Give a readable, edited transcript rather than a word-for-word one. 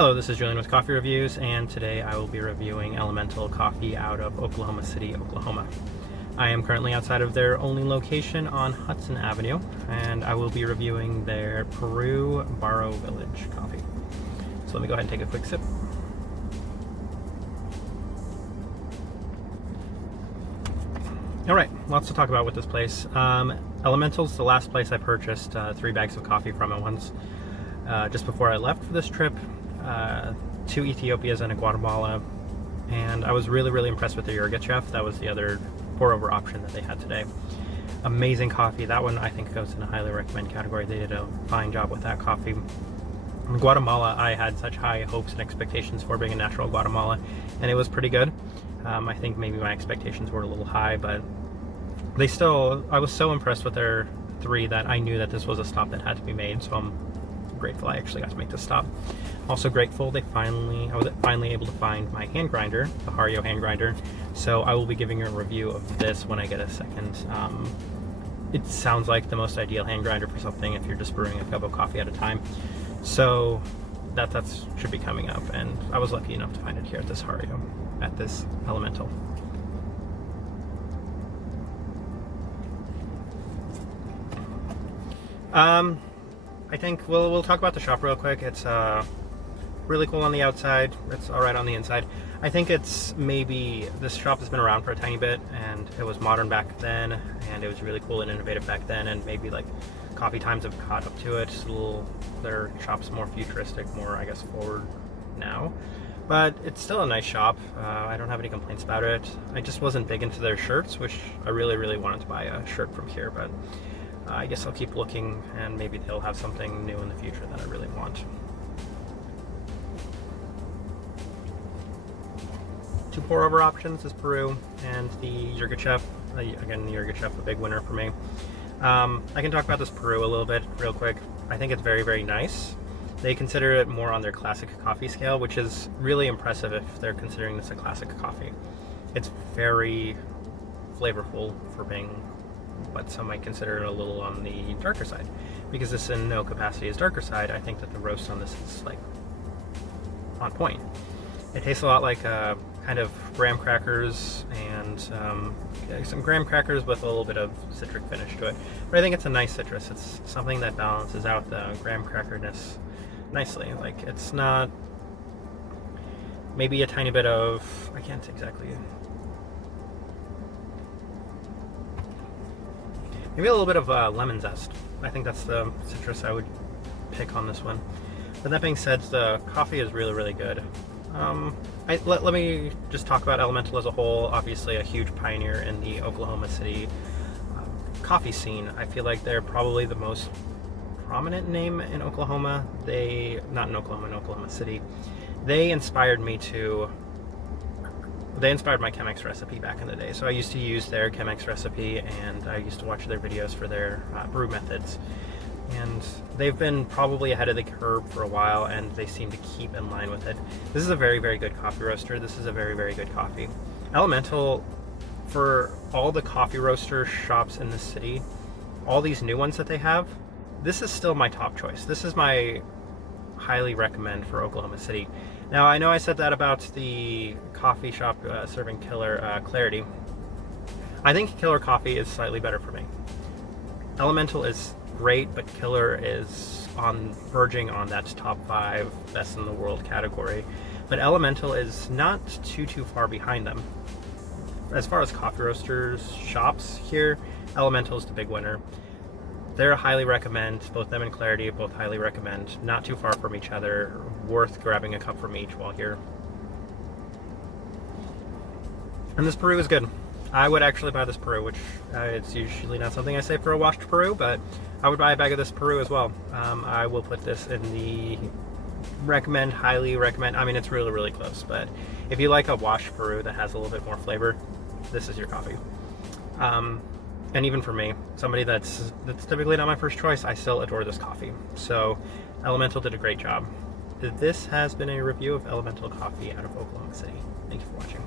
Hello, this is Julian with Coffee Reviews, and today I will be reviewing Elemental Coffee out of Oklahoma City, Oklahoma. I am currently outside of their only location on Hudson Avenue, and I will be reviewing their Peru Barro Village coffee. So let me go ahead and take a quick sip. Alright, lots to talk about with this place. Elemental's the last place I purchased 3 bags of coffee from at once. Just before I left for this trip, 2 Ethiopias and a Guatemala, and I was really impressed with the Yerga Chef. That was the other pour-over option that they had today. Amazing coffee. That one I think goes in a highly recommend category. They did a fine job with that coffee. In Guatemala, I had such high hopes and expectations for being a natural Guatemala, and it was pretty good. I think maybe my expectations were a little high, but I was so impressed with their 3 that I knew that this was a stop that had to be made, so I'm grateful I actually got to make this stop. Also grateful I was finally able to find my hand grinder, the Barro hand grinder, so I will be giving a review of this when I get a second. It sounds like the most ideal hand grinder for something if you're just brewing a cup of coffee at a time, so that should be coming up, and I was lucky enough to find it here at this Barro, at this Elemental. I think we'll talk about the shop real quick. It's really cool on the outside. It's alright on the inside. I think it's maybe this shop has been around for a tiny bit, and it was modern back then, and it was really cool and innovative back then, and maybe like coffee times have caught up to it. Their shop's more futuristic, more I guess forward now, but it's still a nice shop. I don't have any complaints about it. I just wasn't big into their shirts, which I really wanted to buy a shirt from here, but I guess I'll keep looking, and maybe they'll have something new in the future that I really want. 2 pour-over options is Peru and the Yerga Chef. Again, the Yerga Chef, a big winner for me. I can talk about this Peru a little bit real quick. I think it's very nice. They consider it more on their classic coffee scale, which is really impressive if they're considering this a classic coffee. It's very flavorful for being what some might consider a little on the darker side. Because this in no capacity is darker side, I think that the roast on this is like on point. It tastes a lot like kind of graham crackers and some graham crackers with a little bit of citric finish to it. But I think it's a nice citrus. It's something that balances out the graham crackerness nicely. Like, it's not maybe a tiny bit of, I can't exactly, maybe a little bit of lemon zest. I think that's the citrus I would pick on this one. But that being said, the coffee is really good. Let me just talk about Elemental as a whole. Obviously a huge pioneer in the Oklahoma City coffee scene. I feel like they're probably the most prominent name in Oklahoma. Not in Oklahoma, in Oklahoma City. They inspired my Chemex recipe back in the day. So I used to use their Chemex recipe, and I used to watch their videos for their brew methods. And they've been probably ahead of the curve for a while, and they seem to keep in line with it. This is a very good coffee roaster. This is a very good coffee. Elemental, for all the coffee roaster shops in the city, all these new ones that they have, this is still my top choice. This is my highly recommend for Oklahoma City. Now, I know I said that about the coffee shop serving Killer Clarity. I think Killer Coffee is slightly better for me. Elemental is great, but Killer is verging on that top 5 best in the world category. But Elemental is not too far behind them. As far as coffee roasters shops here, Elemental is the big winner. They're a highly recommend, both them and Clarity, both highly recommend. Not too far from each other, worth grabbing a cup from each while here. And this Peru is good. I would actually buy this Peru, which it's usually not something I say for a washed Peru, but I would buy a bag of this Peru as well. I will put this in the recommend, highly recommend. I mean, it's really close, but if you like a washed Peru that has a little bit more flavor, this is your coffee. And even for me, somebody that's typically not my first choice, I still adore this coffee. So Elemental did a great job. This has been a review of Elemental Coffee out of Oklahoma City. Thank you for watching.